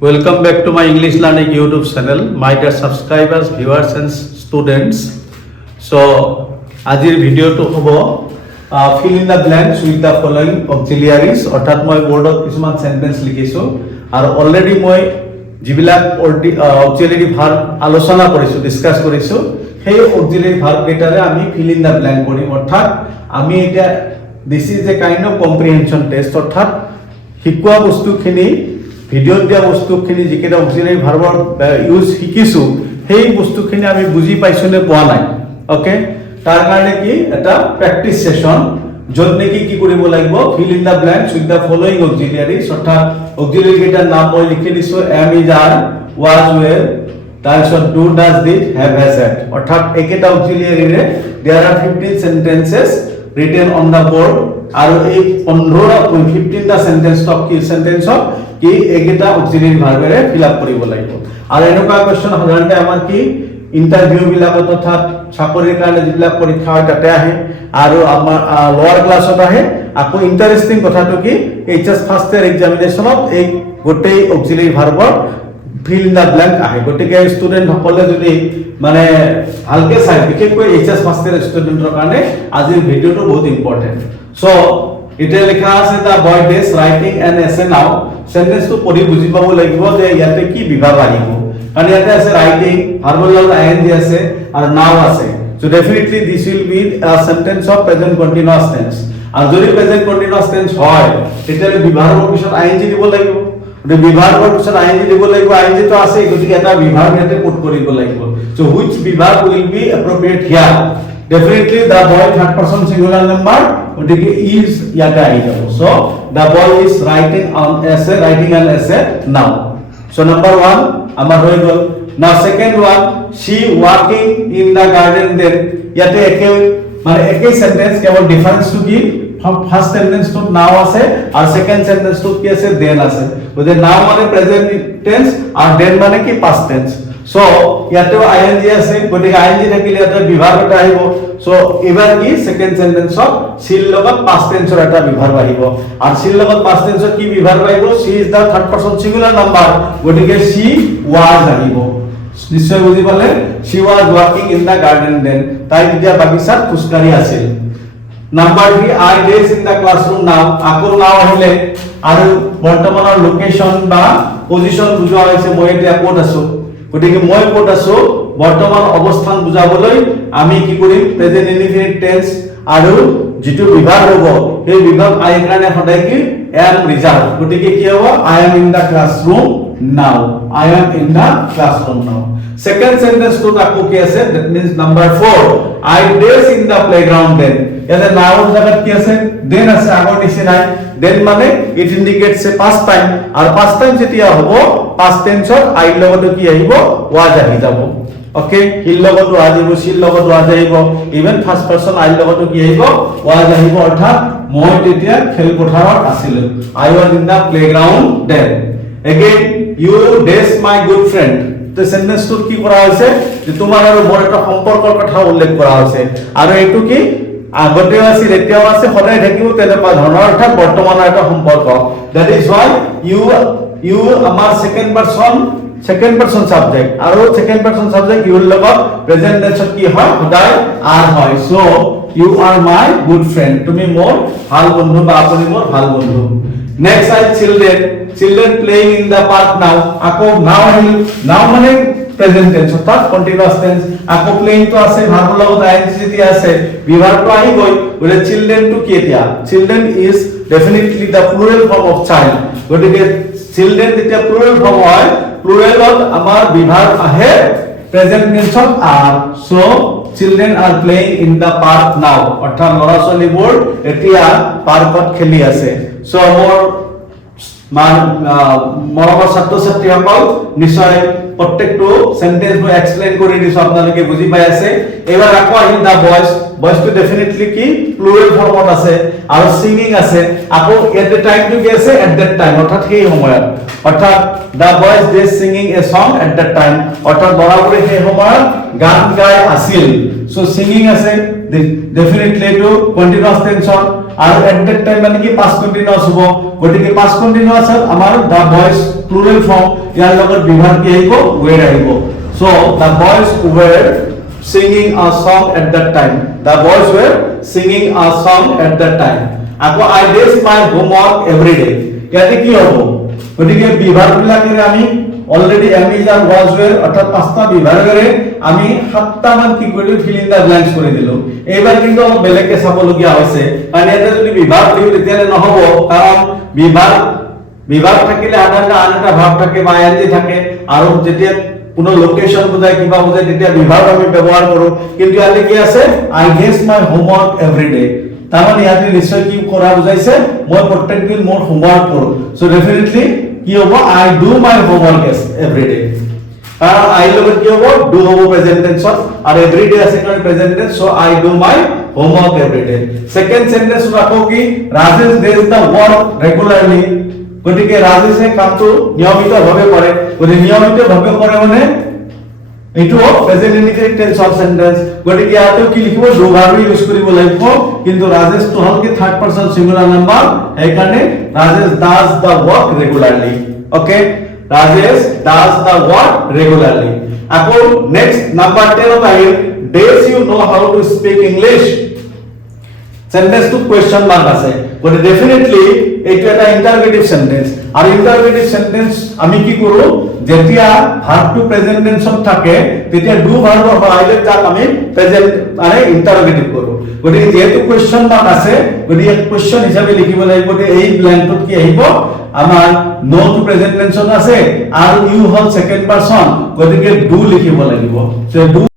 Welcome back to my English Learning YouTube channel, my dear subscribers, viewers and students. So, আজিৰ ভিডিঅ'টো হ'ব fill in the blanks with the following auxiliaries. অৰ্থাৎ মই বোৰ্ডত কিছুমান sentence লিখিছো আৰু অলৰেডি মই যিবিলাক auxiliary verb আলোচনা কৰিছো, ডিসকাস কৰিছো, সেই auxiliary verb কেইটাৰে আমি fill in the blank কৰিম। অৰ্থাৎ আমি এটা this is a kind of comprehension test। অৰ্থাৎ শিকোৱা বস্তুখিনি ভিডিঅ'ত দিয়া বস্তুখিনি যিকেইটা অক্সিলাৰী ভাৰ্বৰ ইউজ শিকিছো সেই বস্তুখিনি আমি বুজি পাইছো নে পোৱা নাই। ওকে, তাৰ কাৰণে কি এটা প্ৰেক্টিস সেশন য'ত নেকি কি কৰিব লাগিব fill in the blanks with the following auxiliaries. অৰ্থাৎ অক্সিলাৰী কেইটাৰ নাম মই লিখি দিছো, am is are, was were, তাৰপিছত do does did, have has had. অৰ্থাৎ একেটা অক্সিলাৰীৰে there are 15 sentences written on the board আৰু এই 15টা সেন্টেন্সক কি একেটা অক্সিলাৰী ভাৰ্বেৰে ফিল আপ কৰিব লাগিব। আৰু এনেকুৱা কোৱেশ্চন সাধাৰণতে আমাৰ কি ইন্টাৰভিউ বিলাকত অৰ্থাৎ চাকৰিৰ কাৰণে যিবিলাক পৰীক্ষা হয় তাতে আহে আৰু আমাৰ লোৱাৰ ক্লাছত আহে। আকৌ ইন্টাৰেষ্টিং কথাটো কি এইচএছ ফাৰ্ষ্ট ইয়াৰ এক্সামিনেশ্যনত এই গোটেই অক্সিলাৰী ভাৰ্বৰ ফিল ইন দা ব্ল্যাঙ্ক আহে। গতিকে ষ্টুডেন্ট সকলে যদি মানে ভালকে চাই, বিশেষকৈ এইচএছ ফাৰ্ষ্ট ইয়াৰ ষ্টুডেন্টৰ কাৰণে আজিৰ ভিডিঅ'টো বহুত ইম্পৰ্টেন্ট। সো এটা লেখা আছে দা বয় ডেজ ৰাইটিং এন এছে নাও। সেন্টেন্সটো পঢ়ি বুজি পাব লাগিব যে ইয়াতে কি বিভাগ আহিব, কাৰণ ইয়াতে আছে ৰাইটিং, ভাৰ্বৰ লগত আইএনজি আছে আৰু নাও আছে। So definitely this will be a sentence of present continuous tense. আৰু যদি প্ৰেজেন্ট কন্টিনিউয়াস টেন্স হয় তেতিয়াহ'লে বিভাগৰ পিছত আইএনজি দিব লাগিব। বিভাগৰ পিছত আইএনজি দিব লাগিব, আইএনজি তো আছে, গতিকে এটা বিভাগ ইয়াতে পুট কৰিব লাগিব। সো হুইচ বিভাগ will be appropriate here? Definitely the boy third person singular number, গতিকে is ইয়াতে আহি যাব। So the boy is writing an essay now. So number 1 আমাৰ হৈ গল। Now second one, she walking in the garden then, ইয়াতে একে sentence, কেৱল ডিফাৰেন্সটো কি ফাৰ্স্ট সেন্টেন্সটোত নাও আছে আৰু সেকেন্ড সেন্টেন্সটোত কি আছে দেন আছে। গতিকে নাও মানে প্ৰেজেন্ট টেন্স আৰু দেন মানে কি পাস্ট টেন্স। সো ইয়াতেও আইএনজি আছে, গতিকে আইএনজি থাকিলে ইয়াতে বিভাগ এটা আহিব। সো এবাৰ কি সেকেন্ড সেন্টেন্সত সিৰ লগত পাস্ট টেন্সৰ এটা বিভাগ আহিব আৰু সিৰ লগত পাস্ট টেন্সৰ কি বিভাগ আহিব? She is the third person singular number, গতিকে সি ওয়াজ আহিব। নিশ্চয় বুজি পালে? She was walking in the garden then, তাই তেতিয়া বাগিচাত খোজকাঢ়ি আছিল। Number 3 I days in the classroom now. আকৌ নাও আহিলে আৰু বৰ্তমানৰ লোকেশন বা পজিশন বুজোৱা হৈছে, মই এতিয়া ক'ত আছো। গতিকে মই ক'ত আছো বৰ্তমান অৱস্থান বুজাবলৈ আমি কি কৰিম প্ৰেজেন্ট ইনডিফিনিট টেন্স আৰু যেটো বিভাগ হ'ব সেই বিভাগ আই কাৰণে সদায় কি এম ৰিজাৰ্ভ। গতিকে কি হ'ব I am in the classroom now, I am in the classroom now. Second sentence তো আকৌ কি আছে, that means number 4 I days in the playground then. ইয়াতে নাওৰ জায়গাত কি আছে দেন আছে, আগৰ নিচিনাই। দেন মানে it indicates a past time আৰু পাস্ট টাইম যেতিয়া হ'ব পাস্ট টেন্সত আইৰ লগত কি আহিব ওয়াজ আহি যাব। ওকে, হিৰ লগত ওয়াজ আহিব, সিৰ লগত ওয়াজ আহিব, ইভেন ফাৰ্স্ট পাৰসন আইৰ লগত কি আহিব ওয়াজ আহিব। অৰ্থাৎ মই তেতিয়া খেলপথাৰত আছিলো, I was in the playground then. Again you does my good friend. তো সেন্টেন্সটোত কি কৰা হৈছে যে তোমাৰ আৰু মোৰ এটা সম্পৰ্কৰ কথা উল্লেখ কৰা হৈছে আৰু এইটো কি আগতেও আছিল এতিয়াও আছে সদায় থাকিব তেনেকুৱা ধৰণৰ, অৰ্থাৎ বৰ্তমানৰ এটা সম্পৰ্ক। দ্যাট ইজ হোৱাই ইউ আমাৰ সেকেন্ড পাৰসন সাবজেক্ট আৰু সেকেন্ড পাৰসন সাবজেক্ট ইউৰ লগত প্ৰেজেন্ট টেন্সত কি হয় সদায় আৰ হয়। So you are my good friend, তুমি মোৰ ভাল বন্ধু বা আপুনি মোৰ ভাল বন্ধু। Next I children playing in the park now. আকৌ নাও আহিল, নাও মানে প্রেজেন্ট টেন্স অর্থাৎ কন্টিনিউয়াস টেন্স। আকৌ প্লেইং তো আছে, ভাৰ্বৰ লগত আইএনজি যেতিয়া আছে বিভাগটো আহি গৈ। গতিকে চিলড্ৰেন টু কি এতিয়া children is definitely the plural form of child. গতিকে চিলড্ৰেন যেতিয়া প্লুৰেল ফৰ্ম হয় প্লুৰেলত আমাৰ বিভাগ আহে প্ৰেজেন্ট টেন্সত are. So children are playing in the park now, অৰ্থাৎ ল'ৰা ছোৱালীবোৰ এতিয়া পাৰ্কত খেলি আছে। সো মৰমৰ ছাত্ৰ ছাত্ৰীসকল নিশ্চয় প্ৰত্যেকটো সেন্টেন্স মই এক্সপ্লেইন কৰি দিছো, আপোনালোকে বুজি পাই আছে। এবাৰ আকৌ আহিল দা বয়স তো ডেফিনেটলি কি প্লুৰেল ফৰ্মত আছে আৰু সিঙ্গিং আছে। আকৌ এট দ্য টাইমটো কি আছে এট দ্যাট টাইম, অৰ্থাৎ সেই সময়ত। অৰ্থাৎ the boys they singing a song at that time, অৰ্থাৎ ল'ৰাবোৰে সেই সময়ত গান গাই আছিল। সো সিঙ্গিং আছে ডেফিনেটলি এইটো কন্টিনিউয়াস টেনছন আৰু এট দ্যাট টাইম মানে কি পাস্ট কন্টিনিউয়াস হ'ব গতিকে পাস্ট কন্টিনিউয়াসত আমাৰ দা বয়জ প্লুৰাল ফৰ্ম ইয়াৰ লগত বিভাগ কি আহিব ওয়েৰ আহিব so the boys were singing a song at that time the boys were singing a song at that time আকৌ I did my homework every day ইয়াতে কি হ'ব গতিকে বিভাগ বিলাকেৰে আমি অলৰেডি এমইজ আৰ ওয়াজ ওয়েৰ অৰ্থাৎ পাঁচটা বিভাগেৰে আমি সাতটা মান কি কৰিলো ফিল ইন দা ব্ল্যাঙ্কস কৰি দিলো এইবাৰ কিন্তু অলপ বেলেগকে চাবলগীয়া হৈছে কাৰণ ইয়াতে যদি বিভাগ দিও তেতিয়ালে নহব কাৰণ বিভাগ থাকিলে আধাটা আনটা ভাগ থাকে বা এনজি থাকে আৰু যেতিয়া কোনো লোকেশন বুজায় কিবা বুজায় তেতিয়া বিভাগ আমি ব্যৱহাৰ কৰো কিন্তু ইয়াতে কি আছে আই গেস মাই হোমৱৰ্ক এভৰিডে তাৰমানে ইয়াতে নিশ্চয় কি কৰা বুজাইছে মই প্ৰত্যেক দিন মোৰ হোমৱৰ্ক কৰো সো ডেফিনেটলি কি হ'ব আই ডু মাই হোমৱৰ্ক এভৰিডে কাৰণ আই লগত কি হ'ব ডু হ'ব প্ৰেজেন্ট টেন্সত আৰু এভৰিডে আছে কাৰণ present tense so I do my homework everyday second sentence ৰাখো কি ৰাজেশ ডেজ দা ওয়াৰ্ক ৰেগুলাৰলি গতিকে ৰাজেশে কামটো নিয়মিতভাৱে কৰে গতিকে নিয়মিতভাৱে কৰে মানে এইটো প্ৰেজেন্ট ইনডিকেট টেন্স অফ সেন্টেন্স গতিকে ইয়াতে কি লিখিব ডু ভাৰ্ব ইউজ কৰিব লাগিব কিন্তু ৰাজেশ তো হল কি থাৰ্ড পাৰসন সিঙ্গুলাৰ নাম্বাৰ এই কাৰণে Rajesh does the work regularly okay Rajesh does the work regularly আকৌ নেক্সট নাম্বার 10 আহিল does you know how to speak English sentence to question mark আছে গতিকে ডেফিনেটলি এইটো এটা ইন্টারগেটিভ সেন্টেন্স আর ইন্টারগেটিভ সেন্টেন্স আমি কি কৰো যেতিয়া ভাৰ্ব টু প্ৰেজেন্ট টেন্সত থাকে তেতিয়া ডু ভাৰ্ব আহিলে তাক আমি প্ৰেজেন্ট মানে ইন্টাৰগেটিভ কৰো গতিকে যেহেতু কোয়েশ্চন মার্ক আছে গতিকে কোয়েশ্চন হিচাপে লিখিব লাগিব যে এই ব্ল্যাঙ্কত কি আহিব আমাৰ নো টু প্ৰেজেন্ট টেন্সত আছে আৰু ইউ হল সেকেন্ড পাৰসন গতিকে ডু লিখিব লাগিব সো ডু